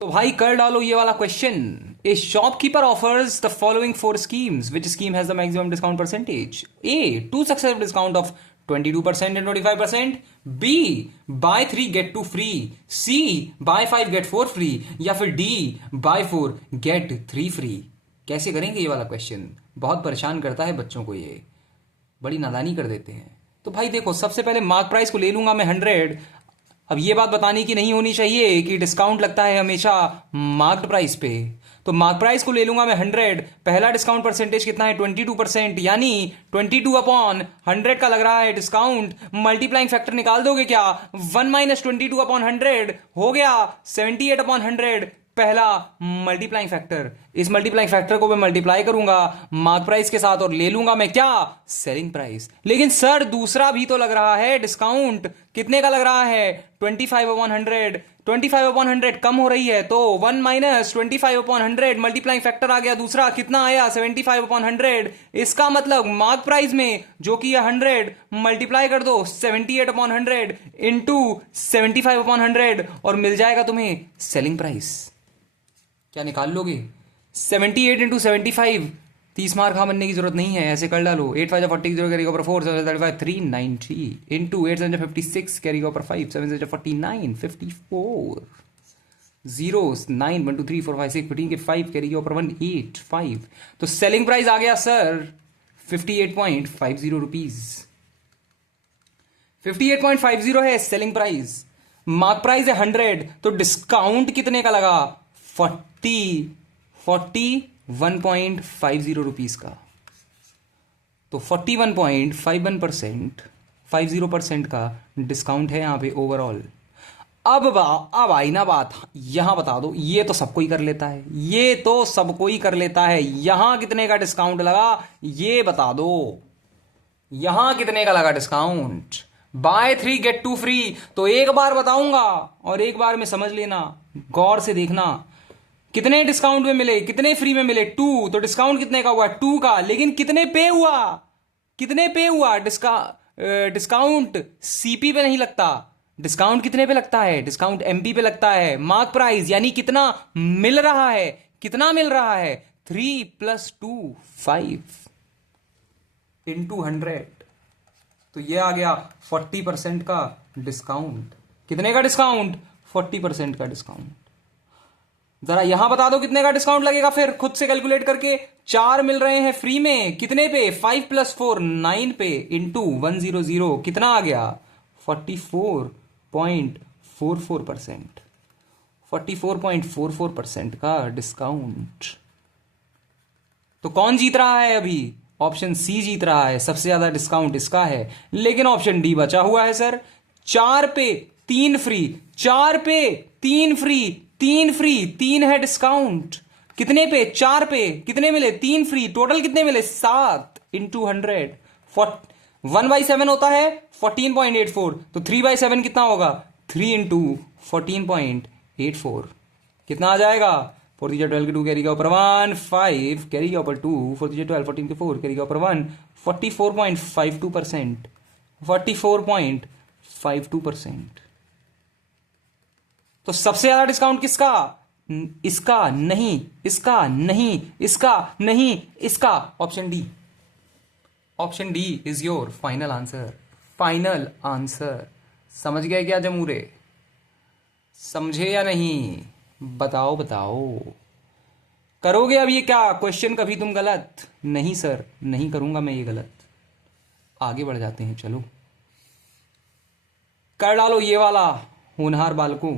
तो भाई कर डालो ये वाला question. A shopkeeper offers the following four schemes, which scheme has the maximum discount percentage? A, two successive discount of 22% and 25%। B, buy 3 get 2 free. C, buy 5 get 4 free. या फिर D, bye 4 gate 3 free. कैसे करेंगे ये वाला question? बहुत परेशान करता है बच्चों को, ये बड़ी नादानी कर देते हैं। तो भाई देखो, सबसे पहले मार्क प्राइस को ले लूंगा मैं 100। अब ये बात बताने की नहीं होनी चाहिए कि डिस्काउंट लगता है हमेशा मार्क्ड प्राइस पे। तो मार्क प्राइस को ले लूंगा मैं 100। पहला डिस्काउंट परसेंटेज कितना है? 22%, यानी 22 अपॉन 100 का लग रहा है डिस्काउंट। मल्टीप्लाइंग फैक्टर निकाल दोगे क्या? 1 माइनस 22 अपॉन 100 हो गया 78 अपॉन 100। पहला मल्टीप्लाइंग फैक्टर, इस मल्टीप्लाइंग फैक्टर को मैं मल्टीप्लाई करूंगा मार्क प्राइस के साथ और ले लूंगा मैं क्या? Selling price. लेकिन सर दूसरा भी तो लग रहा है डिस्काउंट। कितने का लग रहा है? 25 अपॉन 100। 25 अपॉन 100 कम हो रही है तो 1 माइनस 25 अपॉन 100, मल्टीप्लाइंग फैक्टर आ गया दूसरा। कितना आया? 75 अपॉन 100। इसका मतलब मार्क प्राइस में जो कि 100 मल्टीप्लाई कर दो 78 अपॉन 100 इंटू 75 अपॉन 100 और मिल जाएगा तुम्हें सेलिंग प्राइस। क्या निकाल लोगे? 78 इंटू 75। 30 मार्क हाँ बनने की जरूरत नहीं है, ऐसे कर डालो। 8 5 40 0 कैरी ऊपर 4 7 35 390 इंटू 8 7 56 कैरी ऊपर 5 7 7 49 54 जीरोस 9 1 2 3 4 5 6 15 के 5 कैरी ऊपर 1 8 5। तो सेलिंग प्राइस आ गया सर 58.50 रुपीज। 58.50 है सेलिंग प्राइस। मार्क प्राइस है 100, तो डिस्काउंट कितने का लगा? 41.50 रुपीज का। तो 41.51%, 50% का डिस्काउंट है यहां पे ओवरऑल। अब आई ना बात, यहां बता दो। ये तो सबको ही कर लेता है, ये तो सबको ही कर लेता है। यहां कितने का डिस्काउंट लगा ये बता दो। यहां कितने का लगा डिस्काउंट? Bye 3 get 2 free. तो एक बार बताऊंगा और एक बार में समझ लेना, गौर से देखना। कितने डिस्काउंट में मिले, कितने फ्री में मिले? 2। तो डिस्काउंट कितने का हुआ? 2 का। लेकिन कितने पे हुआ? कितने पे हुआ? डिस्काउंट सीपी पे नहीं लगता। डिस्काउंट कितने पे लगता है? डिस्काउंट एमपी पे लगता है। मार्क प्राइस यानी कितना मिल रहा है? कितना मिल रहा है? 3 + 2 5 इंटू 100। तो ये आ गया 40% का डिस्काउंट। कितने का डिस्काउंट? 40% का डिस्काउंट। जरा यहां बता दो कितने का डिस्काउंट लगेगा, फिर खुद से कैलकुलेट करके। 4 मिल रहे हैं फ्री में, कितने पे? 5 + 4 9 पे इंटू 100 कितना आ गया? 44.44%। 44.44% का डिस्काउंट। तो कौन जीत रहा है अभी? ऑप्शन सी जीत रहा है, सबसे ज्यादा डिस्काउंट इसका है। लेकिन ऑप्शन डी बचा हुआ है सर। 4 पे 3 फ्री, 4 पे 3 फ्री, 3 फ्री, 3 है डिस्काउंट। कितने पे? 4 पे कितने मिले? 3 फ्री। टोटल कितने मिले? 7 इंटू 100। 1/7 होता है 14.84। तो 3/7 कितना होगा? 3 इंटू 14.84 कितना आ जाएगा? 4 3 12 के 2 कैरी का ऊपर 1 5 कैरी का ऊपर 2 4 3 12 14 के 4 कैरी का ऊपर 1 44.52%। 44.52%। तो सबसे ज्यादा डिस्काउंट किसका? इसका नहीं, इसका नहीं, इसका नहीं, इसका। Option D. Option D is your final answer. Final answer. समझ गए क्या जमूरे? समझे या नहीं? बताओ बताओ। करोगे अब ये क्या क्वेश्चन कभी तुम गलत? नहीं सर, नहीं करूंगा मैं ये गलत। आगे बढ़ जाते हैं, चलो कर डालो ये वाला होनहार बालकों।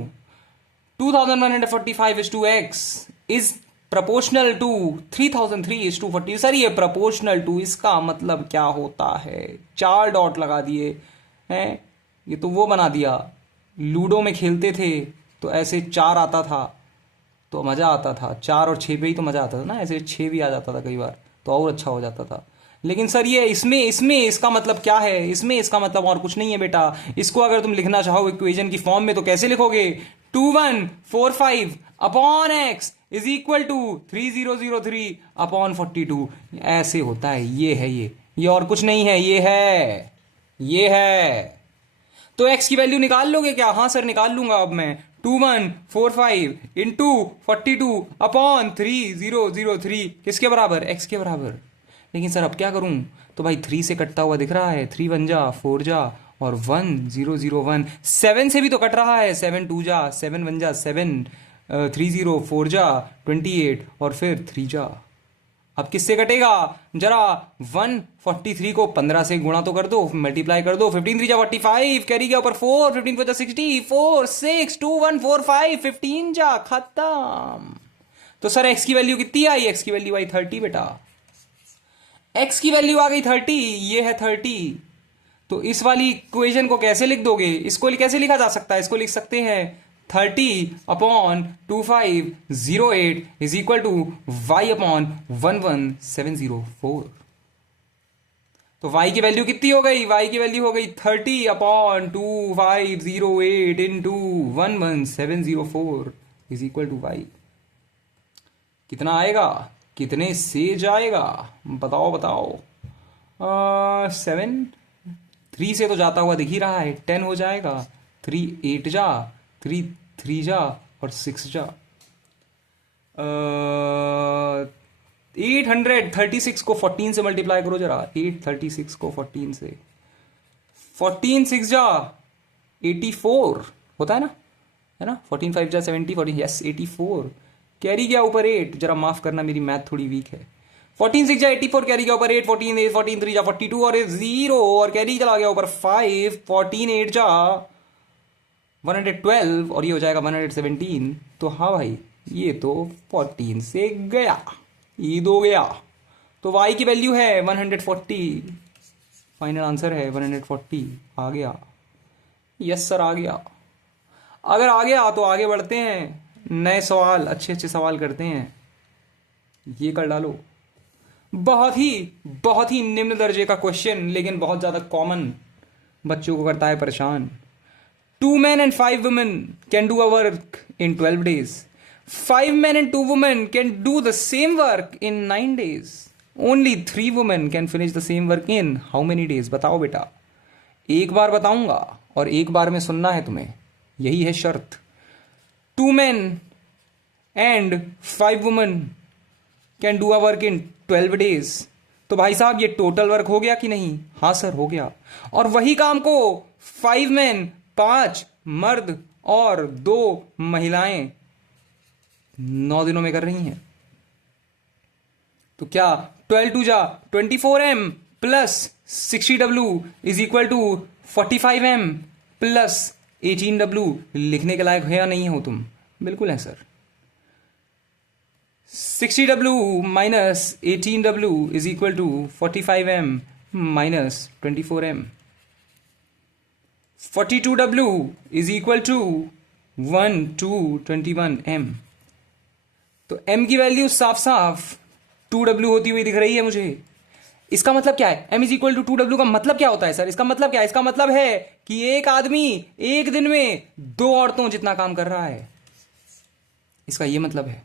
2145:x is proportional to 3003:40। Sir ये प्रपोर्शनल टू इसका मतलब क्या होता है? 4 डॉट लगा दिए हैं। ये तो वो बना दिया, लूडो में खेलते थे तो ऐसे 4 आता था तो मजा आता था। 4 और 6 पे ही तो मजा आता था ना, ऐसे 6 भी आ जाता था कई बार तो और अच्छा हो जाता था। लेकिन सर ये इसमें इसका मतलब क्या है? इसमें इसका मतलब और कुछ नहीं है बेटा। इसको अगर तुम लिखना चाहो इक्वेशन की फॉर्म में तो कैसे लिखोगे? 2145 upon x is equal to 3003 upon 42। ऐसे होता है। ये है ये और कुछ नहीं है, ये है। तो x की वैल्यू निकाल लोगे क्या? हाँ सर निकाल लूंगा अब मैं। 2145 इंटू 42 अपॉन 3003 किसके बराबर? x के बराबर। लेकिन सर अब क्या करूं? तो भाई 3 से कटता हुआ दिख रहा है, 3 1 जा 4 जा और 1001, 7 से भी तो कट रहा है, 7 2 जा 7 1 जा 7, 30 4 जा 28 और फिर 3 जा। अब किससे कटेगा? जरा 143 को 15 से गुणा तो कर दो, मल्टीप्लाई कर दो, 15 3 जा 45, कैरी गया ऊपर 4, 15 4 जा 60, 4 6 2 1 4 5, 15 जा खत्म। तो सर एक्स की वैल्यू कितनी आई? एक्स की वैल्यू आई 30 बेटा। एक्स की वैल्यू आ गई 30, ये है 30। तो इस वाली इक्वेशन को कैसे लिख दोगे? इसको कैसे लिखा जा सकता है? इसको लिख सकते हैं 30/2508 इज इक्वल टू y/11704। तो y की वैल्यू कितनी हो गई? y की वैल्यू हो गई 30/2508 into 11704 is equal to y। कितना आएगा? कितने से जाएगा? बताओ बताओ। 7, 3 से तो जाता हुआ दिख ही रहा है, 10 हो जाएगा, 3 8 जा, 3 3 जा और 6 जा। 836 को 14 से मल्टीप्लाई करो जरा, 836 को 14 से, 14 6 जा 84 होता है ना, 14 5 जा 70, 14 यस 84, कैरी गया ऊपर 8, जरा माफ करना मेरी मैथ थोड़ी वीक है। 14 6 जा 84, कैरी गया ऊपर 8, 14 8 14 3 जा 42 और 0 और कैरी चला गया ऊपर 5, 14 8 जा 112 और ये हो जाएगा 117। तो हाँ भाई ये तो 14 से गया, ये दो गया। तो y की वैल्यू है 140, फाइनल आंसर है 140। आ गया? यस सर आ गया। अगर आ गया तो आगे बढ़ते हैं, नए सवाल, अच्छे अच्छे सवाल करते हैं। ये कर डालो। बहुत ही निम्न दर्जे का क्वेश्चन, लेकिन बहुत ज्यादा कॉमन, बच्चों को करता है परेशान। 2 men and 5 women can do a work in 12 days. 5 men and 2 women can do the same work in 9 days. Only 3 women can finish the same work in how many days? बताओ बेटा। एक बार बताऊंगा और एक बार में सुनना है तुम्हें, यही है शर्त। 2 men and 5 women can do a work in 12 days. तो भाई साहब ये टोटल वर्क हो गया कि नहीं? हाँ सर हो गया। और वही काम को 5 men 5 मर्द और 2 महिलाएं 9 दिनों में कर रही हैं। तो क्या 12 2 जा 24m plus 60w is equal to 45m plus 18w लिखने के लायक है या नहीं हो तुम? बिल्कुल है sir. 60w minus 18w is equal to 45m minus 24m। 42w is equal to 1/221m। तो m की वैल्यू साफ साफ 2w होती हुई दिख रही है मुझे। इसका मतलब क्या है? m is equal to 2w का मतलब क्या होता है सर? इसका मतलब क्या है? इसका मतलब है कि एक आदमी एक दिन में 2 औरतों जितना काम कर रहा है, इसका यह मतलब है।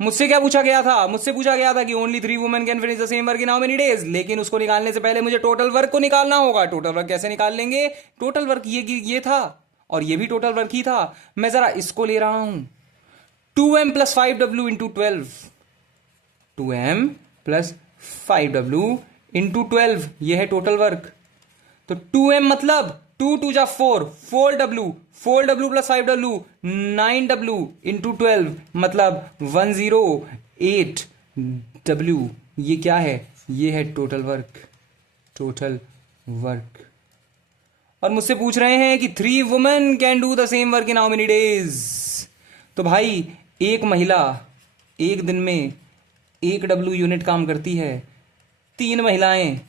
मुझसे क्या पूछा गया था? मुझसे पूछा गया था कि only 3 women can finish the same work in how many days, लेकिन उसको निकालने से पहले मुझे टोटल वर्क को निकालना होगा। टोटल वर्क कैसे निकाल लेंगे? टोटल वर्क ये था और ये भी टोटल वर्क ही था। मैं जरा इसको ले रहा हूं, 2m plus 5w into 12, 2m plus 5w into 12, यह है टोटल वर्क। तो 2m मतलब 2 2 जा 4, 4w, 4w plus 5w 9w into 12 मतलब 108w। ये क्या है? ये है टोटल वर्क, टोटल वर्क। और मुझसे पूछ रहे हैं कि 3 women can do the same work in how many days. तो भाई एक महिला एक दिन में 1w यूनिट काम करती है, 3 महिलाएं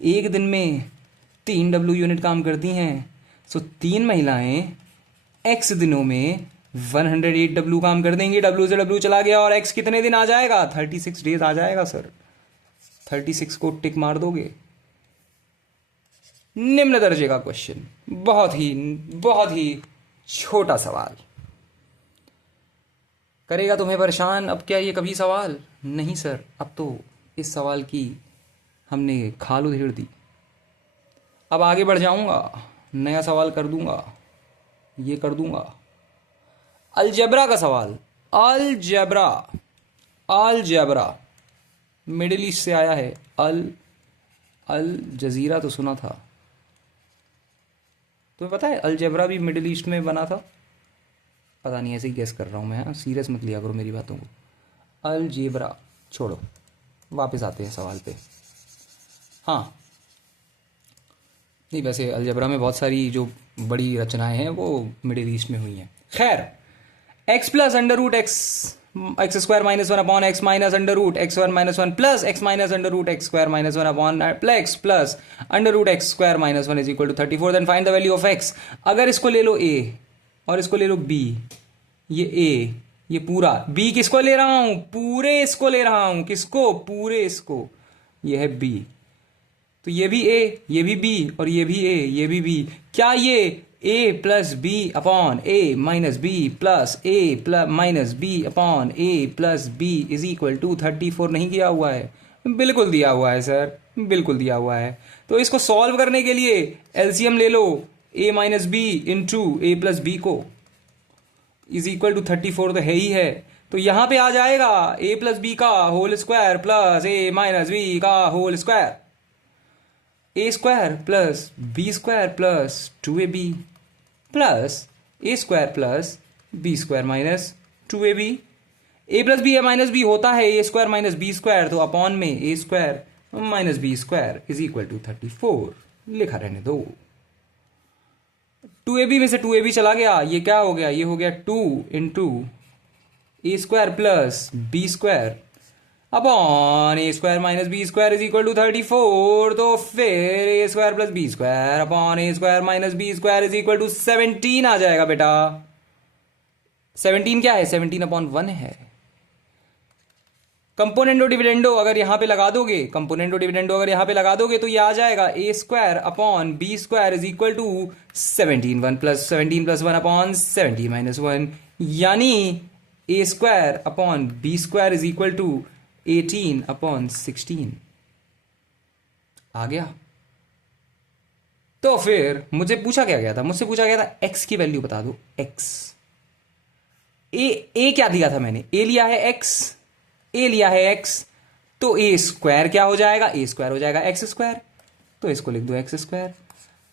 एक दिन में 3w यूनिट काम करती हैं। सो 3 महिलाएं x दिनों में 108w काम कर देंगी। w से w चला गया और x कितने दिन आ जाएगा? 36 डेज आ जाएगा सर। 36 को टिक मार दोगे। निम्न दर्जे का क्वेश्चन, बहुत ही छोटा सवाल, करेगा तुम्हें परेशान। अब क्या ये कभी सवाल? नहीं सर, अब तो इस सवाल की हमने खाल उधेड़ दी। अब आगे बढ़ जाऊंगा, नया सवाल कर दूंगा, ये कर दूंगा। अलजेब्रा का सवाल। अलजेब्रा, अलजेब्रा मिडिल ईस्ट से आया है। अल जजीरा तो सुना था, तुम्हें पता है अलजेब्रा भी मिडिल ईस्ट में बना था? पता नहीं, ऐसे ही गेस कर रहा हूँ मैं, हाँ सीरियस मत लिया करो मेरी बातों को। अलजेब्रा छोड़ो, वापस आते हैं सवाल पे। हाँ, नहीं वैसे अलजेब्रा में बहुत सारी जो बड़ी रचनाएं हैं वो मिडिल ईस्ट में हुई हैं। खैर, x plus under root x x square minus one upon x minus under root x one minus one plus x minus under root x square minus one upon x plus under root x square minus one is equal to 34। Then find the value of x. अगर इसको ले लो ए और इसको ले लो B, ये ए, ये पूरा B किसको ले रहा हूं? पूरे इसको ले रहा हूं। किसको? पूरे इसको। ये है बी, तो ये भी ए, ये भी बी, और ये भी ए, ये भी बी। क्या ये A plus B upon A minus B plus A plus minus B upon A plus B is equal to 34 नहीं किया हुआ है? बिल्कुल दिया हुआ है सर, बिल्कुल दिया हुआ है। तो इसको सॉल्व करने के लिए एलसीएम ले लो, ए माइनस बी इंटू ए प्लस बी को इज इक्वल टू 34 तो है ही है। तो यहां पे आ जाएगा ए प्लस बी का whole square plus A minus B का whole square, A square plus B square plus 2ab plus A square plus B square minus 2ab। A plus B minus B होता है A square minus B square, तो upon में A square minus B square is equal to 34 लिखा रहने दो। 2ab में से 2ab चला गया, ये क्या हो गया? ये हो गया 2 into A square plus B square upon A square minus B square is equal to 34। तो फिर A square plus B square upon A square minus B square is equal to 17 आ जाएगा बेटा। 17 क्या है? 17 अपॉन 1 है। कंपोनेंटो डिविडेंडो अगर यहां पे लगा दोगे, कंपोनेंटो डिविडेंडो अगर यहां पे लगा दोगे तो ये आ जाएगा A square upon B square is equal to 17 1 plus 17 plus 1 upon 17 minus 1, यानी A square upon B square is equal to 18 upon 16 आ गया। तो फिर मुझे पूछा क्या गया था? मुझसे पूछा गया था एक्स की वैल्यू बता दो। एक्स ए क्या दिया था मैंने? ए लिया है एक्स, ए लिया है एक्स, तो ए स्क्वायर क्या हो जाएगा? ए स्क्वायर हो जाएगा एक्स स्क्वायर, तो इसको लिख दो x square.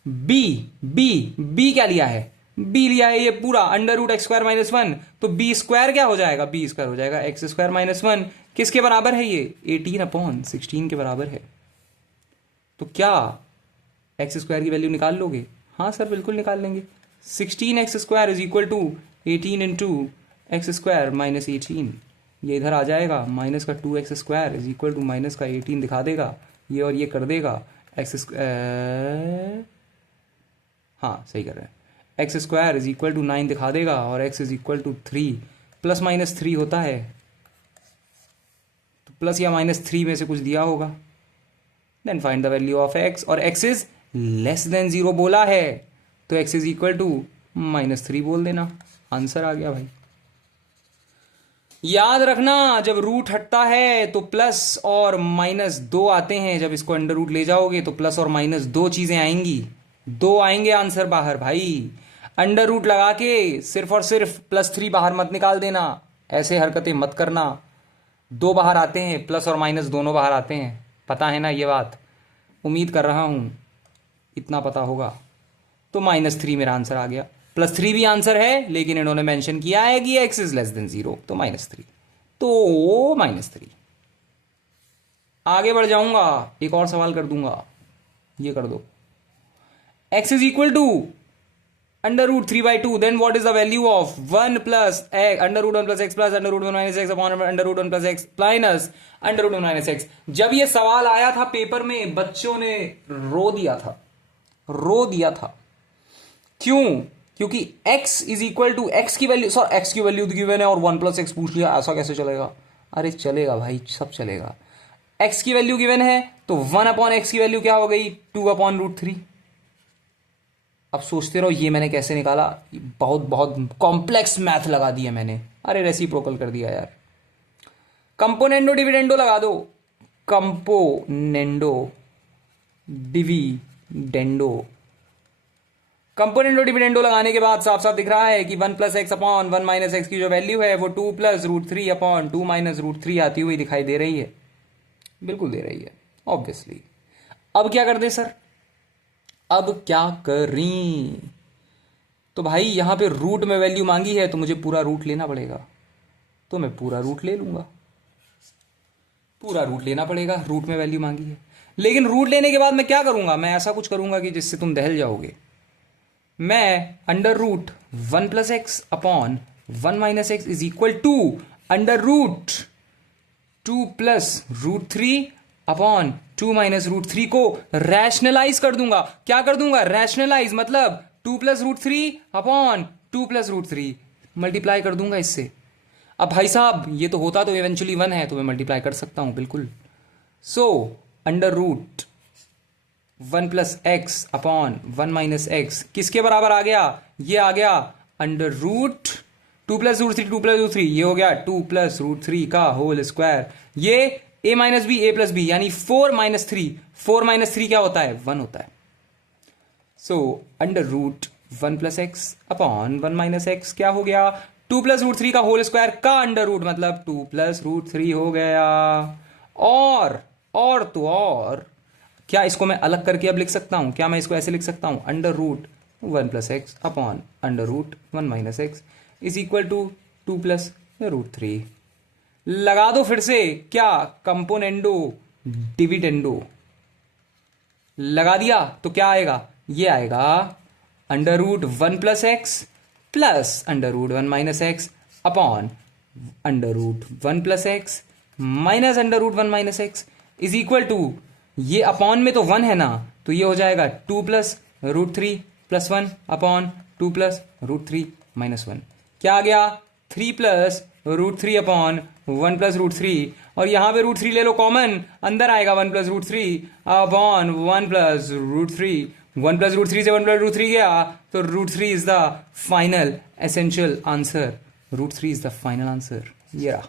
B B B क्या लिया है? बी लिया है ये पूरा under root x square minus 1, तो बी स्क्वायर क्या हो जाएगा? बी स्क्वायर हो जाएगा एक्स स्क्वायर माइनस 1। किसके बराबर है ये? 18 अपॉन 16 के बराबर है। तो क्या एक्स स्क्वायर की वैल्यू निकाल लोगे? हाँ सर बिल्कुल निकाल लेंगे। 16 x square is equal to 18 into x square minus 18, ये इधर आ जाएगा। माइनस का 2x square is equal to minus का 18 दिखा देगा, ये और ये कर देगा एक्स स्क्वायर, हाँ सही कर रहे हैं, x square is equal to 9 दिखा देगा, और x is equal to 3 plus minus 3 होता है, तो प्लस या माइनस 3 में से कुछ दिया होगा। Then find the value of x, और एक्स इज लेस देन 0 बोला है, तो x is equal to minus 3 बोल देना। आंसर आ गया भाई। याद रखना जब रूट हटता है तो प्लस और माइनस 2 आते हैं, जब इसको अंडर रूट ले जाओगे तो प्लस और माइनस 2 चीजें आएंगी, 2 आएंगे आंसर बाहर भाई। अंडर रूट लगा के सिर्फ और सिर्फ +3 बाहर मत निकाल देना, ऐसे हरकतें मत करना। 2 बाहर आते हैं, प्लस और माइनस दोनों बाहर आते हैं, पता है ना ये बात? उम्मीद कर रहा हूं इतना पता होगा। तो -3 मेरा आंसर आ गया। +3 भी आंसर है, लेकिन इन्होंने मेंशन किया है कि x इज लेस देन 0, तो -3, तो -3। आगे बढ़ जाऊंगा, एक और सवाल कर दूंगा, ये कर दो। x is equal to under root 3/2, then what is the value of 1 plus x under root 1 plus x plus under root 1 minus x upon under root 1 plus x minus under root 1 minus x. जब ये सवाल आया था paper में, बच्चों ने रो दिया था, रो दिया था। क्यों? क्योंकि x is equal to x की वैल्यू, सर एक्स की वैल्यू गिवन है और 1 प्लस एक्स पूछ लिया, ऐसा कैसे चलेगा? अरे चलेगा भाई, सब चलेगा। x की वैल्यू गिवन है तो 1 अपॉन एक्स की वैल्यू क्या हो गई? 2 अपॉन रूट 3। अब सोचते रहो ये मैंने कैसे निकाला, बहुत बहुत कॉम्प्लेक्स मैथ लगा दिया मैंने। अरे रेसिप्रोकल कर दिया यार। कंपोनेंडो डिविडेंडो लगा दो, कंपोनेंडो डिविडेंडो कंपोनेंडो डिविडेंडो लगाने के बाद साफ साफ दिख रहा है कि 1 plus x upon 1 minus x की जो वैल्यू है वो 2 plus root three upon 2 minus root three आती हुई दिखाई दे रही है। बिल्कुल दे रही है ऑब्वियसली। अब क्या कर दे सर, अब क्या करें? तो भाई यहां पे रूट में वैल्यू मांगी है तो मुझे पूरा रूट लेना पड़ेगा, तो मैं पूरा रूट ले लूंगा। पूरा रूट लेना पड़ेगा, रूट में वैल्यू मांगी है। लेकिन रूट लेने के बाद मैं क्या करूंगा, मैं ऐसा कुछ करूंगा कि जिससे तुम दहल जाओगे। मैं under root 1 plus x upon 1 minus x is equal to under root 2 plus root three upon 2 minus root three को रैशनलाइज कर दूंगा। क्या कर दूंगा? रैशनलाइज, मतलब 2 plus root three upon 2 plus root three multiply कर दूंगा इससे। अब भाई साहब ये तो होता तो इवेंचुअली 1 है, तो मैं मल्टीप्लाई कर सकता हूं बिल्कुल। So under root 1 plus x upon 1 minus x किसके बराबर आ गया? ये आ गया under root 2 plus root three, 2 plus root three, ये हो गया 2 प्लस रूट थ्री का होल स्क्वायर। ये a minus B, a plus B, यानी 4 माइनस थ्री। 4 माइनस थ्री क्या होता है? 1 होता है। So under root 1 plus x upon 1 minus x क्या हो गया? 2 प्लस रूट थ्री का होल स्क्वायर का अंडर रूट, मतलब 2 प्लस रूट थ्री हो गया। और तो और क्या इसको मैं अलग करके अब लिख सकता हूं? क्या मैं इसको ऐसे लिख सकता हूं? Under root 1 plus x upon under root 1 minus x is equal to 2 plus root three. लगा दो फिर से, क्या कंपोनेंडो डिविडेंडो लगा दिया तो क्या आएगा? ये आएगा under root 1 plus x plus under root 1 minus x upon under root 1 plus x minus under root 1 minus x is equal to, ये अपॉन में तो 1 है ना, तो ये हो जाएगा 2 plus root three plus 1 upon 2 plus root three minus 1। क्या आ गया? 3 plus root three upon 1 plus root three, और यहां पे रूट थ्री ले लो कॉमन, अंदर आएगा 1 plus root three upon 1 plus root three. 1 plus root three से 1 प्लस रूट थ्री गया, तो root three is the final essential answer. Root three is the final answer. ये रहा।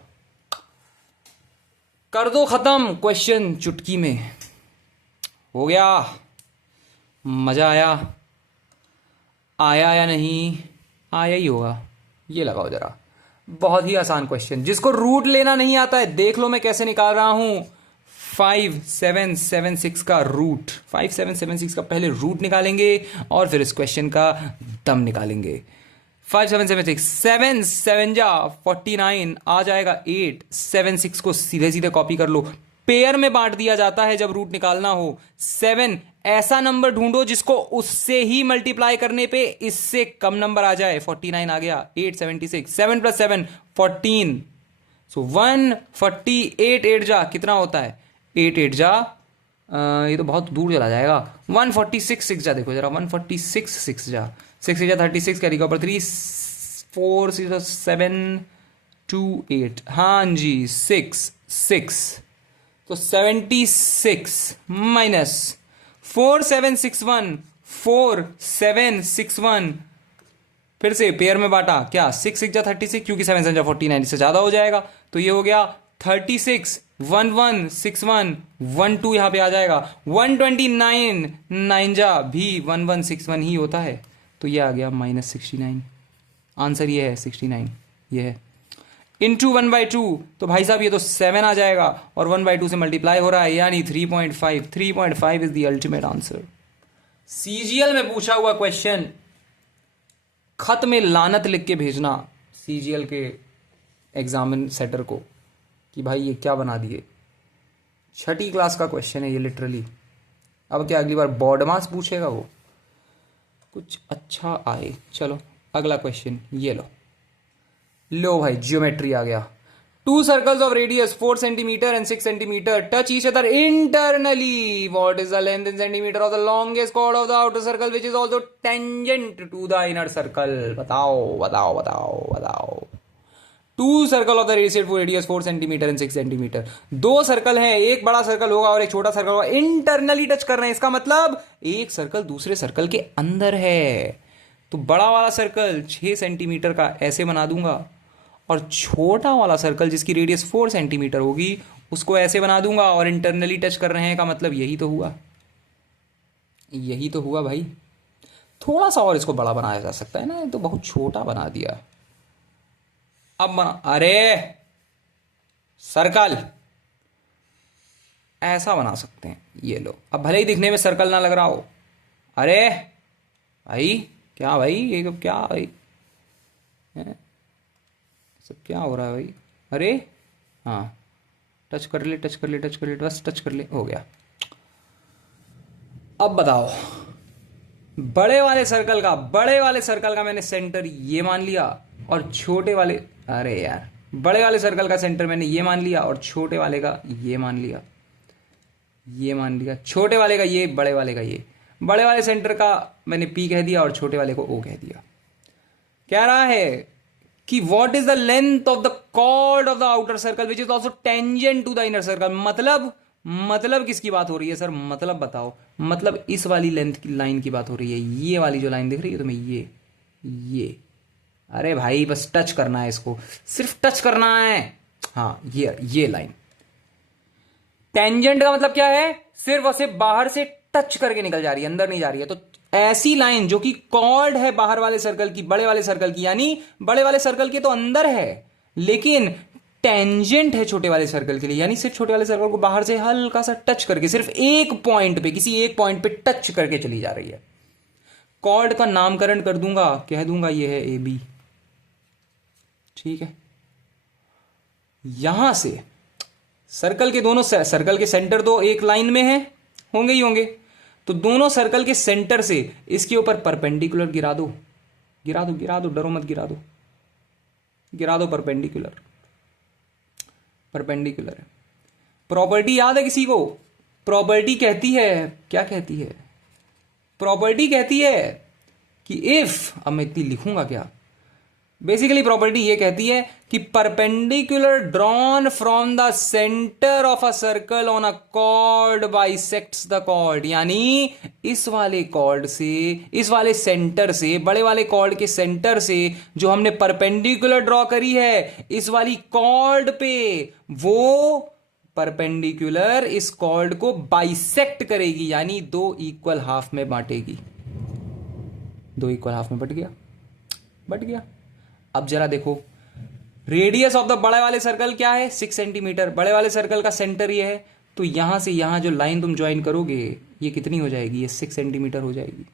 कर दो खत्म क्वेश्चन चुटकी में। हो गया? मजा आया? आया या नहीं? आया ही होगा। ये लगाओ जरा, बहुत ही आसान क्वेश्चन। जिसको रूट लेना नहीं आता है देख लो मैं कैसे निकाल रहा हूं। 5776 का रूट, 5776 का पहले रूट निकालेंगे और फिर इस क्वेश्चन का दम निकालेंगे। 5776, 7 7 जा 49 आ जाएगा 8। 76 को सीधे सीधे कॉपी कर लो। पेयर में बांट दिया जाता है जब रूट निकालना हो। 7 ऐसा नंबर ढूंढो जिसको उससे ही मल्टीप्लाई करने पे इससे कम नंबर आ जाए। 49 आ गया। 8 76, 7 प्लस 7 14। सो 148 8 जा कितना होता है? 8 8 जा ये तो बहुत दूर चला जाएगा। 146 6 जा, देखो जरा 146 6 जा, 6 जा 36, कैरी का ऊपर 3 4 7 2 8, हाँ जी 6 6। तो 76 माइनस 4761, 4761 फिर से पेयर में बांटा, क्या 6 6 जा 36, क्योंकि 7 7 जा 49 इससे ज्यादा हो जाएगा, तो ये हो गया 36 11 61 12 यहां पे आ जाएगा। 129 9 जा भी 1161 ही होता है, तो ये आ गया -69। आंसर ये है 69, ये है इंटू 1/2। तो भाई साहब ये तो 7 आ जाएगा और 1/2 से मल्टीप्लाई हो रहा है, यानी 3.5। 3.5 is the ultimate answer. CGL में पूछा हुआ क्वेश्चन, खत में लानत लिख के भेजना सीजीएल के एग्जामिन सेटर को कि भाई ये क्या बना दिए। छठी क्लास का क्वेश्चन है ये लिटरली। अब क्या अगली बार बोर्ड मास पूछेगा वो, कुछ अच्छा आए। चलो अगला क्वेश्चन ये लो भाई, ज्योमेट्री आ गया। 2 circles of radius 4 centimeter and 6 centimeter touch each other internally. What is the length in centimeter of the longest chord of the outer circle which is also tangent to the inner circle? बताओ बताओ बताओ बताओ। 2 circle of the radius 4 centimeter and 6 centimeter, 2 circle हैं, एक बड़ा circle होगा और एक छोटा सर्कल होगा, इंटरनली टच कर रहे हैं। इसका मतलब एक सर्कल दूसरे सर्कल के अंदर है। तो बड़ा वाला सर्कल 6 सेंटीमीटर का ऐसे बना दूंगा और छोटा वाला सर्कल जिसकी रेडियस 4 सेंटीमीटर होगी उसको ऐसे बना दूंगा, और इंटरनली टच कर रहे हैं का मतलब यही तो हुआ, यही तो हुआ भाई। थोड़ा सा और इसको बड़ा बनाया जा सकता है ना, ये तो बहुत छोटा बना दिया। अब बना, अरे सर्कल ऐसा बना सकते हैं, ये लो। अब भले ही दिखने में सर्कल ना लग रहा हो। अरे भाई, क्या भाई, ये तो क्या भाई, हैं? सब क्या हो रहा है भाई? अरे हाँ, टच कर ले, टच कर ले, टच कर ले, बस टच कर ले, हो गया। अब बताओ, बड़े वाले सर्कल का मैंने सेंटर ये मान लिया, और छोटे वाले, अरे यार, बड़े वाले सर्कल का सेंटर मैंने ये मान लिया, और छोटे वाले का ये मान लिया, ये मान लिया, छोटे वाले का ये, बड़े वाले का ये। बड़े वाले सेंटर का मैंने पी कह दिया और छोटे वाले को ओ कह दिया। कह रहा है कि what is the length of the chord of the outer circle which is also tangent to the inner circle. मतलब किसकी बात हो रही है सर? मतलब बताओ। मतलब इस वाली लेंथ की लाइन की बात हो रही है, ये वाली जो लाइन दिख रही है तुम्हें, ये। अरे भाई बस टच करना है इसको, सिर्फ टच करना है। हाँ, ये लाइन। टेंजेंट का मतलब क्या है? सिर्फ उसे बाहर से टच करके निकल जा रही है, अंदर नहीं जा रही है। तो ऐसी लाइन जो कि कॉर्ड है बाहर वाले सर्कल की, बड़े वाले सर्कल की, यानी बड़े वाले सर्कल के तो अंदर है, लेकिन टेंजेंट है छोटे वाले सर्कल के लिए, यानी सिर्फ छोटे वाले सर्कल को बाहर से हल्का सा टच करके, सिर्फ एक पॉइंट पे, किसी एक पॉइंट पे टच करके चली जा रही है। कॉर्ड का नामकरण कर दूंगा, कह दूंगा ये है ए बी। ठीक है, यहां से सर्कल के दोनों सर्कल के सेंटर दो एक लाइन में है, होंगे ही होंगे। तो दोनों सर्कल के सेंटर से इसके ऊपर परपेंडिकुलर गिरा दो, गिरा दो, गिरा दो, डरो मत, गिरा दो, गिरा दो परपेंडिकुलर। परपेंडिकुलर है। प्रॉपर्टी याद है किसी को? प्रॉपर्टी कहती है, क्या कहती है? प्रॉपर्टी कहती है कि इफ, अब मैं इतनी लिखूंगा क्या, बेसिकली प्रॉपर्टी ये कहती है कि perpendicular drawn from the centre of a circle on a chord bisects the chord. यानी इस वाले कॉर्ड से, इस वाले सेंटर से, बड़े वाले कॉर्ड के सेंटर से जो हमने परपेंडिकुलर ड्रॉ करी है इस वाली कॉर्ड पे, वो परपेंडिकुलर इस कॉर्ड को बाइसेक्ट करेगी, यानी दो इक्वल हाफ में बांटेगी। दो इक्वल हाफ में बट गया। अब जरा देखो, रेडियस ऑफ द बड़े वाले सर्कल क्या है? 6 सेंटीमीटर। बड़े वाले सर्कल का सेंटर ये है, तो यहां से यहां जो लाइन तुम ज्वाइन करोगे ये कितनी हो जाएगी? ये 6 सेंटीमीटर हो जाएगी।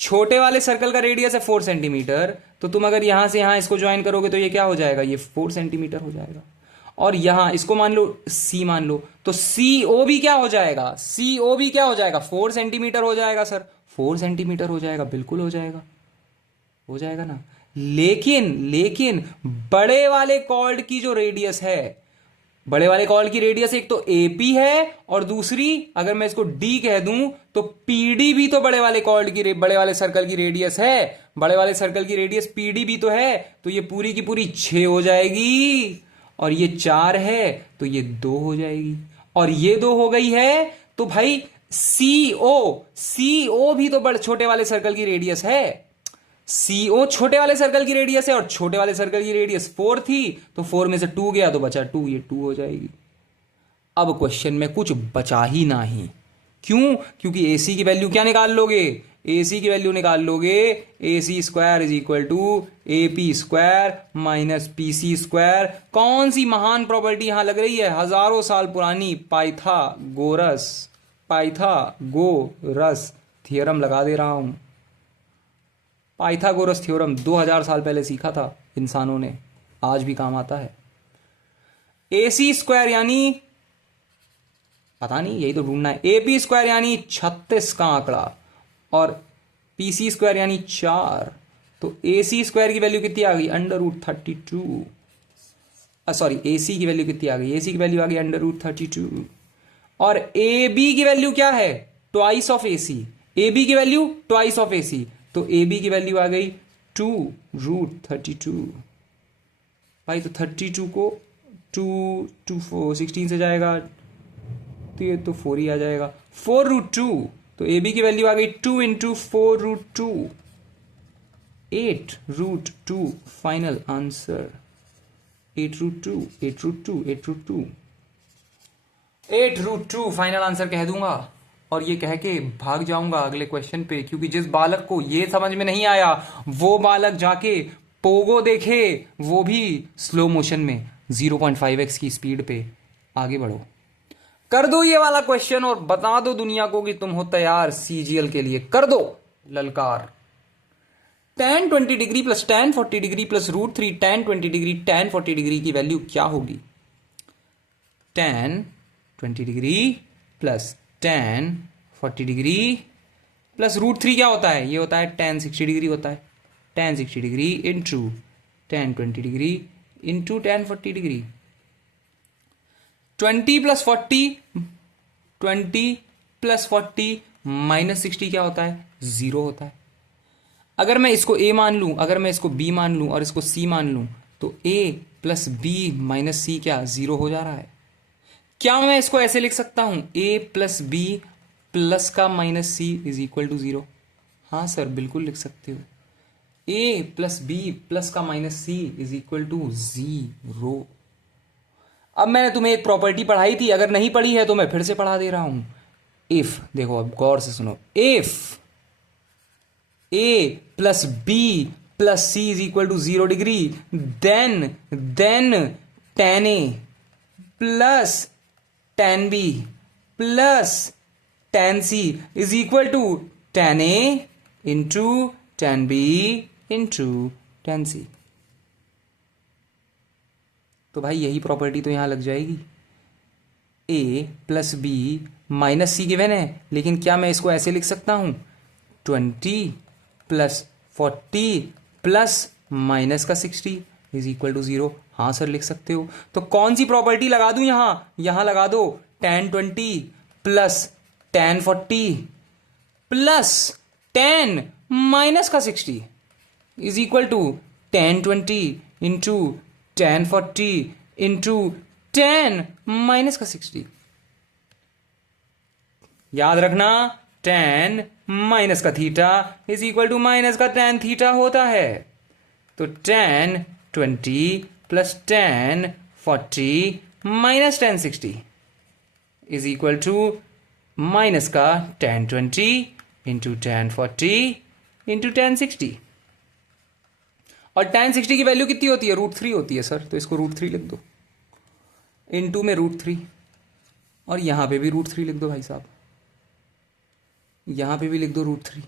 छोटे वाले सर्कल का रेडियस है 4 सेंटीमीटर, तो तुम अगर यहां से यहां इसको ज्वाइन करोगे तो ये क्या हो जाएगा? ये 4 सेंटीमीटर हो जाएगा। और यहां इसको मान लो सी मान लो, तो सी ओ भी क्या हो जाएगा? सी ओ भी क्या हो जाएगा? 4 सेंटीमीटर हो जाएगा सर। 4 सेंटीमीटर हो जाएगा, बिल्कुल हो जाएगा ना। लेकिन बड़े वाले कॉर्ड की जो रेडियस है, बड़े वाले कॉर्ड की रेडियस एक तो एपी है, और दूसरी अगर मैं इसको डी कह दूं तो पीडी भी तो बड़े वाले कॉर्ड की, बड़े वाले सर्कल की रेडियस है। बड़े वाले सर्कल की रेडियस पीडी भी तो है, तो ये पूरी की पूरी 6 हो जाएगी, और ये 4 है तो ये 2 हो जाएगी, और ये 2 हो गई है। तो भाई सीओ भी तो बड़े छोटे वाले सर्कल की रेडियस है। सीओ छोटे वाले सर्कल की रेडियस है, और छोटे वाले सर्कल की रेडियस 4 थी, तो 4 में से 2 गया तो बचा 2, ये 2 हो जाएगी। अब क्वेश्चन में कुछ बचा ही नहीं। क्यों? क्योंकि एसी की वैल्यू क्या निकाल लोगे? एसी की वैल्यू निकाल लोगे AC square is equal to AP square minus PC square. कौन सी महान प्रॉपर्टी यहां लग रही है? हजारों साल पुरानी पाइथागोरस थियरम लगा दे रहा हूं। पाइथागोरस थ्योरम 2000 साल पहले सीखा था इंसानों ने, आज भी काम आता है। AC स्क्वायर यानी पता नहीं, यही तो ढूंढना है। AP स्क्वायर यानी 36 का आंकड़ा, और PC स्क्वायर यानी 4। तो AC स्क्वायर की वैल्यू कितनी आ गई? √32। सॉरी, AC की वैल्यू कितनी आ गई? AC की वैल्यू आ गई √32। और AB की वैल्यू क्या है? Twice of AC। AB की वैल्यू ट्वाइस ऑफ AC, तो AB की वैल्यू आ गई 2√32। भाई तो 32 को 16 से जाएगा तो ये तो 4 ही आ जाएगा। 4√2, तो AB की वैल्यू आ गई 2 × 4√2, 8√2। फाइनल आंसर 8√2 फाइनल आंसर कह दूंगा। और ये कह के भाग जाऊंगा अगले क्वेश्चन पे, क्योंकि जिस बालक को ये समझ में नहीं आया वो बालक जाके पोगो देखे, वो भी स्लो मोशन में 0.5x की स्पीड पे। आगे बढ़ो, कर दो ये वाला क्वेश्चन और बता दो दुनिया को कि तुम हो तैयार सीजीएल के लिए। कर दो ललकार। tan 20 degree plus tan 40 degree plus √3 tan 20 degree tan 40 degree की वैल्यू क्या होगी? tan 20 degree plus tan 40 degree plus √3 क्या होता है? ये होता है tan 60 डिग्री होता है। tan 60 degree into tan 20 degree into tan 40 degree. 20 plus 40, 20 plus 40 minus 60 क्या होता है? 0 होता है। अगर मैं इसको a मान लूं, अगर मैं इसको b मान लूं और इसको c मान लूं, तो a plus b minus c क्या 0 हो जा रहा है? क्या मैं इसको ऐसे लिख सकता हूं a प्लस b प्लस का minus c is equal to 0? हाँ सर, बिल्कुल लिख सकते हो। a प्लस b प्लस का minus c is equal to 0। अब मैंने तुम्हें एक प्रॉपर्टी पढ़ाई थी, अगर नहीं पढ़ी है तो मैं फिर से पढ़ा दे रहा हूं। इफ, देखो अब गौर से सुनो, if a plus b plus c is equal to 0 degree, then tan a plus tan b plus tan c is equal to tan a into tan b into tan c। तो भाई यही property तो यहां लग जाएगी। a plus B minus C given है, लेकिन क्या मैं इसको ऐसे लिख सकता हूं 20 प्लस 40 प्लस माइनस का 60 इज इक्वल टू 0? हाँ सर, लिख सकते हो। तो कौन सी प्रॉपर्टी लगा दूं यहां लगा दो tan 20 plus tan 40 plus tan minus का 60 is equal to tan 20 into tan 40 into tan minus का 60। याद रखना, tan माइनस का theta is equal to minus का tan थीटा होता है। तो tan 20 plus tan 40 minus tan 60 is equal to minus का tan 20 into tan 40 into tan 60। और tan 60 की वैल्यू कितनी होती है? √3 होती है सर, तो इसको √3 लिख दो, इंटू में √3, और यहां पे भी √3 लिख दो भाई साहब, यहां पे भी लिख दो √3,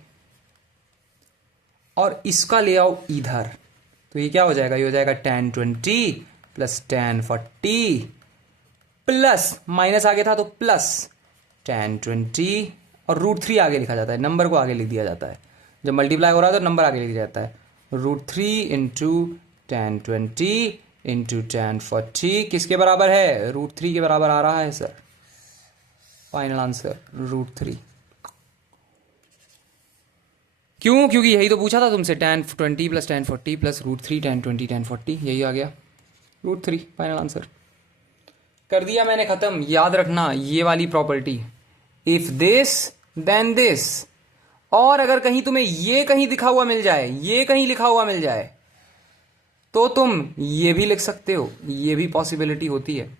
और इसका ले आओ इधर। तो ये क्या हो जाएगा? ये हो जाएगा tan 20 plus tan 40 plus minus आगे था तो प्लस tan 20, और √3 आगे लिखा जाता है, नंबर को आगे लिख दिया जाता है। जब मल्टीप्लाई हो रहा है तो नंबर आगे लिख दिया जाता है। √3 इंटू tan 20 इंटू tan 40 किसके बराबर है? √3 के बराबर आ रहा है सर। Final answer √3। क्यों? क्योंकि यही तो पूछा था तुमसे, tan 20 plus tan 40 plus √3 tan 20 tan 40, यही आ गया √3। फाइनल आंसर कर दिया मैंने खत्म। याद रखना ये वाली property, if this then this, और अगर कहीं तुम्हें ये कहीं दिखा हुआ मिल जाए, ये कहीं लिखा हुआ मिल जाए, तो तुम ये भी लिख सकते हो, ये भी पॉसिबिलिटी होती है।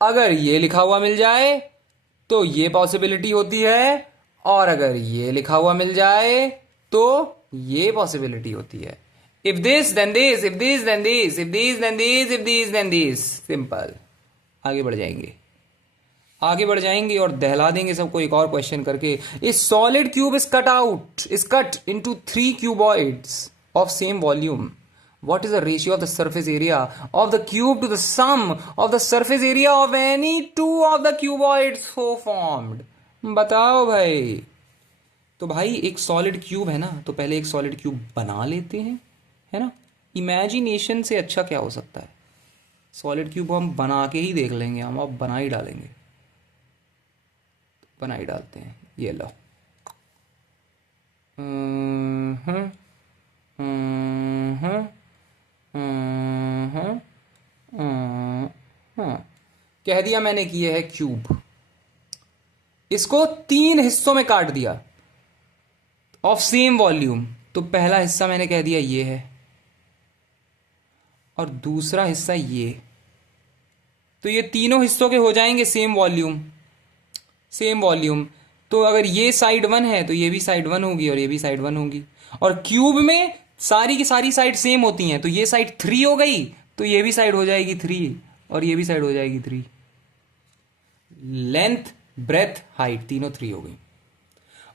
अगर ये लिखा हुआ मिल जाए तो ये पॉसिबिलिटी होती है, और अगर ये लिखा हुआ मिल जाए तो ये पॉसिबिलिटी होती है। If this then this, if this then this, if this then this, if this then this. Simple. आगे बढ़ जाएंगे, आगे बढ़ जाएंगे और दहला देंगे सबको एक और क्वेश्चन करके। ए solid cube is cut into 3 cuboids of same volume. What is the ratio of the surface area of the cube to the sum of the surface area of any two of the cuboids so formed? बताओ भाई। तो भाई एक solid cube है ना, तो पहले एक सॉलिड क्यूब बना लेते हैं, है ना। इमेजिनेशन से अच्छा क्या हो सकता है? सॉलिड क्यूब हम बना के ही देख लेंगे, हम अब बना ही डालेंगे, बना ही डालते हैं। ये लो, कह दिया मैंने कि ये है क्यूब। इसको 3 हिस्सों में काट दिया ऑफ सेम वॉल्यूम। तो पहला हिस्सा मैंने कह दिया ये है, और दूसरा हिस्सा ये। तो ये तीनों हिस्सों के हो जाएंगे सेम वॉल्यूम, सेम वॉल्यूम, तो अगर ये साइड 1 है तो ये भी साइड 1 होगी और ये भी साइड 1 होगी। और क्यूब में सारी की सारी साइड सेम होती हैं, तो ये साइड 3 हो गई तो ये भी साइड हो जाएगी 3 और ये भी साइड हो जाएगी 3। लेंथ, ब्रेथ, हाइट तीनों 3 हो गई।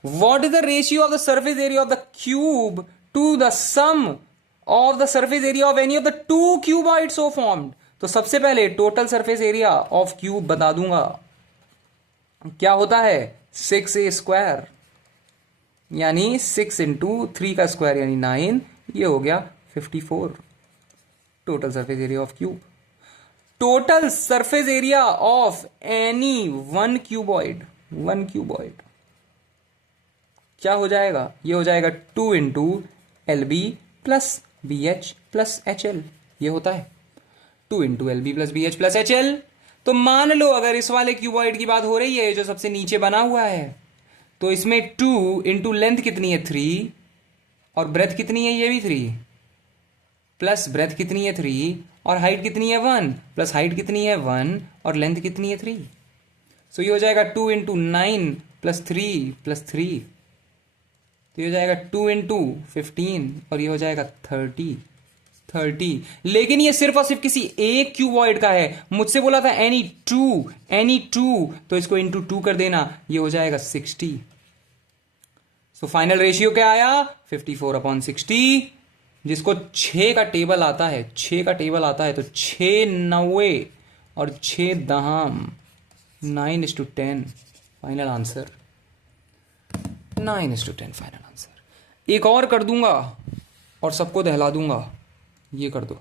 What is the ratio of the surface area of the cube to the sum of the surface area of any of the two cuboids so formed? तो सबसे पहले total surface area of cube बता दूंगा, क्या होता है 6a² यानी 6 into 3 का स्क्वायर यानी 9, ये हो गया 54 total surface area of cube. Total surface area of any one cuboid क्या हो जाएगा, ये हो जाएगा 2 into LB plus BH plus HL, ये होता है 2 into LB plus BH plus HL। तो मान लो अगर इस वाले क्यूबॉइड की बात हो रही है जो सबसे नीचे बना हुआ है, तो इसमें 2 इंटू लेंथ कितनी है 3 और ब्रेथ कितनी है ये भी 3 प्लस ब्रेथ कितनी है 3 और हाइट कितनी है 1 प्लस हाइट कितनी है 1 और लेंथ कितनी है 3। सो ये हो जाएगा 2 इंटू 9 प्लस 3 प्लस 3, तो ये हो जाएगा 2 इंटू 15 और ये हो जाएगा 30। लेकिन ये सिर्फ और सिर्फ किसी एक क्यूबॉइड का है, मुझसे बोला था एनी टू, तो इसको इंटू 2 कर देना, ये हो जाएगा 60। सो फाइनल रेशियो क्या आया 54/60, जिसको 6 का टेबल आता है, तो 6 9 और 6 दहाम 9:10 फाइनल आंसर, 9:10 फाइनल आंसर। एक और कर दूंगा और सबको दहला दूंगा, ये कर दो।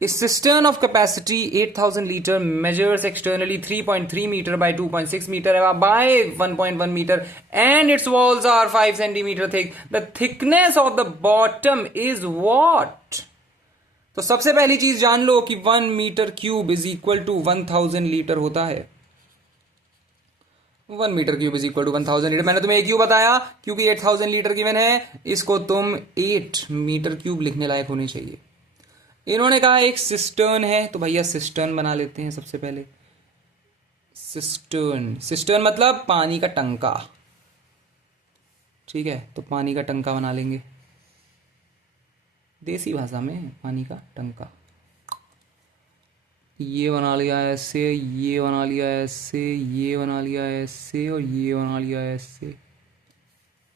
A cistern of capacity 8,000 liter measures externally 3.3 meter by 2.6 meter by 1.1 meter and its walls are 5 centimeter thick. The thickness of the bottom is what? तो सबसे पहली चीज जान लो कि 1 metre cube is equal to 1000 litre होता है। 1 metre cube is equal to 1000 litre. मैंने तुम्हें एक क्यों बताया, क्योंकि 8000 लीटर गिवन है, इसको तुम 8 मीटर क्यूब लिखने लायक होने चाहिए। इन्होंने कहा एक सिस्टर्न है, तो भैया सिस्टर्न बना लेते हैं सबसे पहले। सिस्टर्न मतलब पानी का टंका, ठीक है, तो पानी का टंका बना लेंगे, देसी भाषा में पानी का टंका। ये बना लिया ऐसे, ये बना लिया ऐसे, ये बना लिया ऐसे और ये बना लिया ऐसे,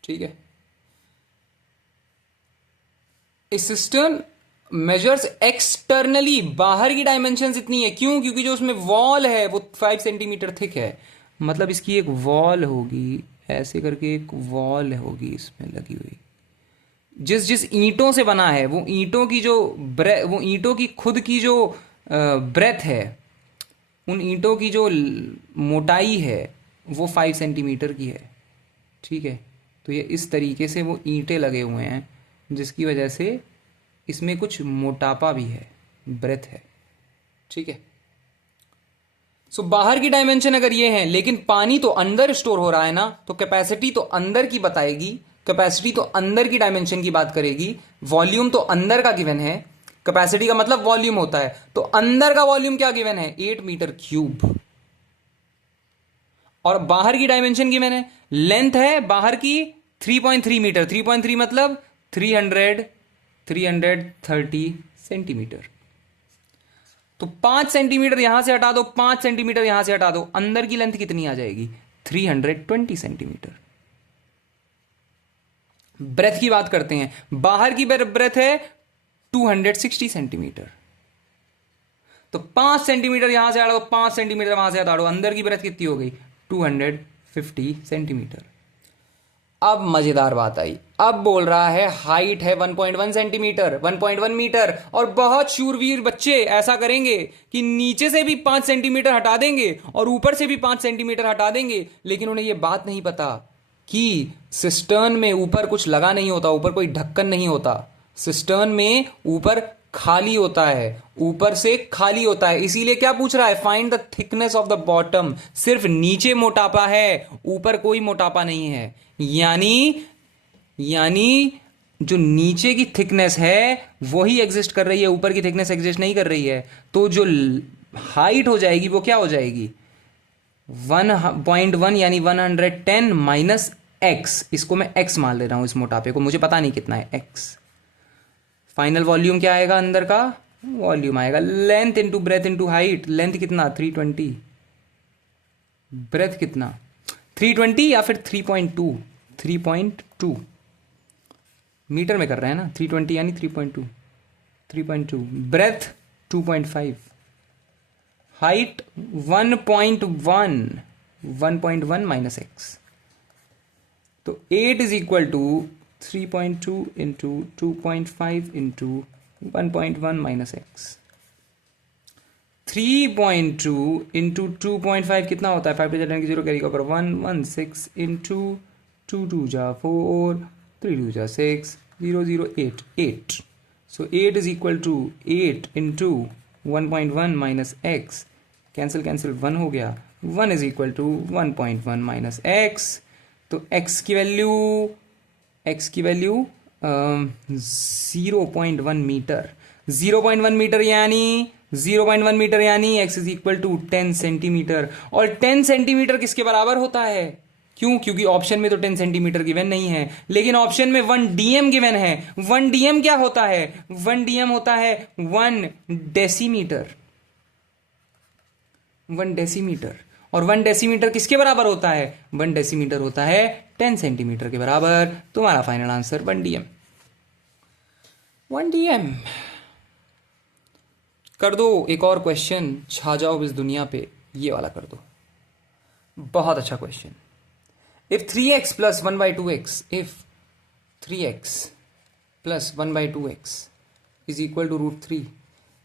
ठीक है। ए सिस्टर्न मेजर्स एक्सटर्नली, बाहर की डायमेंशंस इतनी है, क्यों, क्योंकि जो उसमें वॉल है वो 5 सेंटीमीटर थिक है, मतलब इसकी एक वॉल होगी, ऐसे करके एक वॉल होगी इसमें लगी हुई। जिस ईंटों से बना है वो ईंटों की जो वो ईंटों की खुद की जो ब्रेथ है, उन ईंटों की जो मोटाई है वो 5 सेंटीमीटर की है, ठीक है। तो ये इस तरीके से वो ईंटें लगे हुए हैं, जिसकी वजह से इसमें कुछ मोटापा भी है, ब्रेथ है, ठीक है। सो बाहर की डायमेंशन अगर ये है, लेकिन पानी तो अंदर स्टोर हो रहा है ना, तो कैपेसिटी तो अंदर की बताएगी, कैपेसिटी तो अंदर की डायमेंशन की बात करेगी। वॉल्यूम तो अंदर का गिवन है, कैपेसिटी का मतलब वॉल्यूम होता है, तो अंदर का वॉल्यूम क्या गिवन है 8 मीटर क्यूब, और बाहर की डायमेंशन गिवन है, लेंथ है बाहर की 3.3 मीटर, 3.3 मतलब 330 सेंटीमीटर। तो 5 सेंटीमीटर यहां से हटा दो, 5 सेंटीमीटर यहां से हटा दो, अंदर की लेंथ कितनी आ जाएगी 320 सेंटीमीटर। ब्रेथ की बात करते हैं, बाहर की ब्रेथ है 260 सेंटीमीटर, तो 5 सेंटीमीटर यहां से हटाओ, 5 सेंटीमीटर वहां से हटाओ, अंदर की ब्रेथ कितनी हो गई 250 सेंटीमीटर। अब मजेदार बात आई, अब बोल रहा है हाइट है 1.1 सेंटीमीटर, 1.1 मीटर, और बहुत शूरवीर बच्चे ऐसा करेंगे कि नीचे से भी 5 सेंटीमीटर हटा देंगे और ऊपर से भी 5 सेंटीमीटर हटा देंगे, लेकिन उन्हें यह बात नहीं पता कि सिस्टर्न में ऊपर कुछ लगा नहीं होता, ऊपर कोई ढक्कन नहीं होता, सिस्टर्न में ऊपर खाली होता है, ऊपर से खाली होता है। इसीलिए क्या पूछ रहा है, find the thickness of the bottom, सिर्फ नीचे मोटापा है, ऊपर कोई मोटापा नहीं है, यानी जो नीचे की थिकनेस है वही एग्जिस्ट कर रही है, ऊपर की थिकनेस एग्जिस्ट नहीं कर रही है। तो जो हाइट हो जाएगी वो क्या हो जाएगी, 1.1 यानी 110 माइनस एक्स, इसको मैं एक्स मान ले रहा हूं, इस मोटापे को मुझे पता नहीं कितना है, एक्स। फाइनल वॉल्यूम क्या आएगा अंदर का? वॉल्यूम आएगा length into breadth into height. Length कितना? 320। ब्रेथ कितना? 320 या फिर 3.2? 3.2 मीटर में कर रहे हैं ना, 320 यानी 3.2, 3.2। Breadth 2.5, height 1.1, 1.1 minus x. तो 8 is equal to 3.2 into 2.5 into 1.1 minus x. 3.2 into 2.5 कितना होता है? 5 to 10 की 0 कैरी का ऊपर 1, 1 6 इंटू 2 2 जा 4, 3 2 जा 6, 0 0 8 8। So 8 is equal to 8 into 1.1 minus x. Cancel cancel 1 हो गया, 1 is equal to 1.1 minus x. तो x की वैल्यू 0.1 मीटर। 0.1 मीटर यानी 0.1 मीटर यानी x is equal to 10 centimetre. और 10 सेंटीमीटर किसके बराबर होता है? क्यों? क्योंकि ऑप्शन में तो 10 सेंटीमीटर गिवन नहीं है, लेकिन ऑप्शन में 1 dm गिवन है। 1 dm क्या होता है? 1 dm होता है 1 डेसीमीटर। 1 डेसीमीटर। और 1 डेसीमीटर किसके बराबर होता है? 1 डेसीमीटर होता है 10 सेंटीमीटर के बराबर। तुम्हारा फाइनल आंसर 1 dm। 1 dm। कर दो एक और क्वेश्चन, छा जाओ इस दुनिया पे, ये वाला कर दो, बहुत अच्छा question. If 3x plus 1/2x, if 3x plus 1/2x is equal to √3,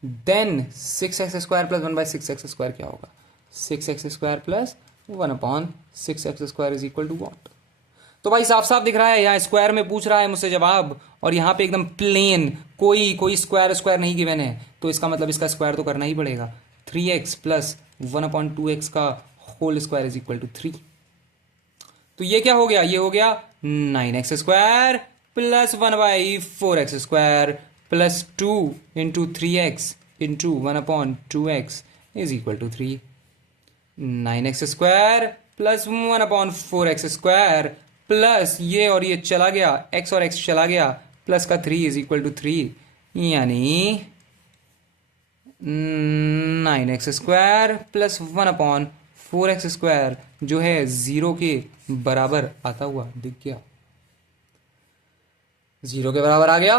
then 6x square plus 1/6x square क्या होगा? 6x square plus 1/6x square is equal to what? तो भाई साफ साफ दिख रहा है, यहाँ स्क्वायर में पूछ रहा है मुझसे जवाब, और यहाँ पे एकदम प्लेन, कोई स्क्वायर नहीं गिवन है, तो इसका मतलब इसका स्क्वायर तो करना ही पड़ेगा। 3x प्लस 1/2x का whole square is equal to 3। तो ये क्या हो गया? ये हो गया 9x square plus 1/4x square plus 2 into 3x into 1/2x is equal to 3। 9x square plus 1/4x square plus ये और ये चला गया, x और x चला गया, प्लस का 3 इज इक्वल टू 3, यानी 9x square plus 1/4x square जो है 0 के बराबर आता हुआ दिख गया। 0 के बराबर आ गया।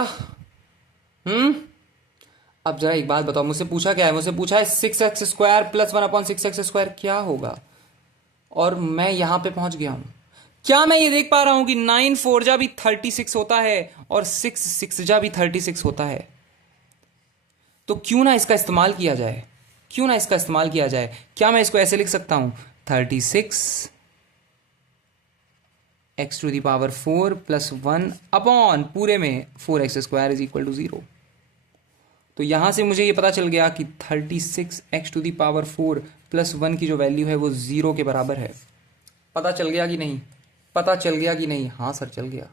अब जरा एक बात बताओ, मुझसे पूछा क्या है? मुझसे पूछा है 6x square plus 1/6x square क्या होगा, और मैं यहां पे पहुंच गया हूं। क्या मैं ये देख पा रहा हूं कि 9 4 जा भी 36 होता है और 6 6 जा भी 36 होता है? तो क्यों ना इसका इस्तेमाल किया जाए, क्यों ना इसका इस्तेमाल किया जाए? क्या मैं इसको ऐसे लिख सकता हूं? 36 x to the power 4 plus 1 upon पूरे में 4x square is equal to 0। तो यहां से मुझे ये पता चल गया कि 36 x to the power 4 plus 1 की जो वैल्यू है वो 0 के बराबर है। पता चल गया कि नहीं? पता चल गया कि नहीं? हाँ सर चल गया।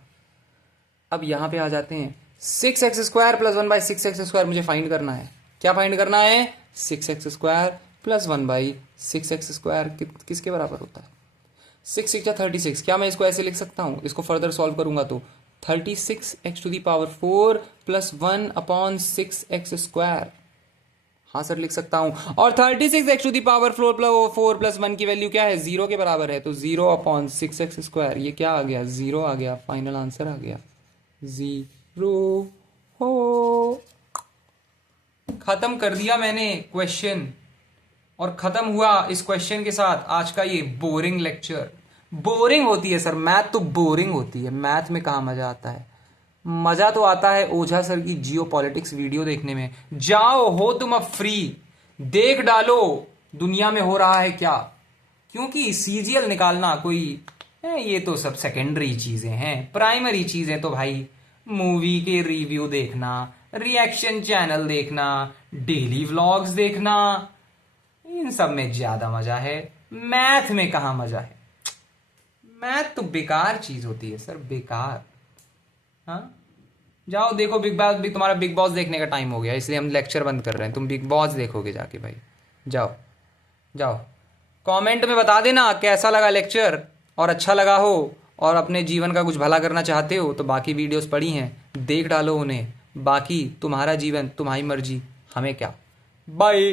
अब यहां पे आ जाते हैं, 6x square plus 1/6x square मुझे फाइंड करना है। क्या फाइंड करना है? 6x square plus 1/6x square किसके बराबर होता है? 6 6 36। क्या मैं इसको ऐसे लिख सकता हूं? इसको फर्दर सॉल्व करूंगा तो 36x to the power 4 plus 1/6x square, हाँ सर लिख सकता हूं। और 36x to the power 4 plus 1 की वैल्यू क्या है? 0 के बराबर है, तो 0/6x स्क्वायर, ये क्या आ गया? 0 आ गया। फाइनल आंसर आ गया 0 हो। खत्म कर दिया मैंने क्वेश्चन, और खत्म हुआ इस क्वेश्चन के साथ आज का ये बोरिंग लेक्चर। बोरिंग होती है सर, मैथ तो बोरिंग होती है। मैथ में कहाँ मजा आता है? मजा तो आता है ओझा सर की जियो पॉलिटिक्स वीडियो देखने में। जाओ, हो तुम अब फ्री, देख डालो दुनिया में हो रहा है क्या। क्योंकि सीजीएल निकालना कोई ये तो सब सेकेंडरी चीजें हैं। प्राइमरी चीजें तो भाई मूवी के रिव्यू देखना, रिएक्शन चैनल देखना, डेली व्लॉग्स देखना, इन सब में ज्यादा मजा है। मैथ में कहां मजा है? मैथ तो बेकार चीज होती है सर, बेकार। हाँ, जाओ देखो बिग बॉस। तुम्हारा बिग बॉस देखने का टाइम हो गया, इसलिए हम लेक्चर बंद कर रहे हैं। तुम बिग बॉस देखोगे जाके भाई। जाओ जाओ, कमेंट में बता देना कैसा लगा लेक्चर, और अच्छा लगा हो और अपने जीवन का कुछ भला करना चाहते हो तो बाकी वीडियोस पड़ी हैं, देख डालो उन्हें। बाकी तुम्हारा जीवन तुम्हारी मर्जी, हमें क्या। बाय।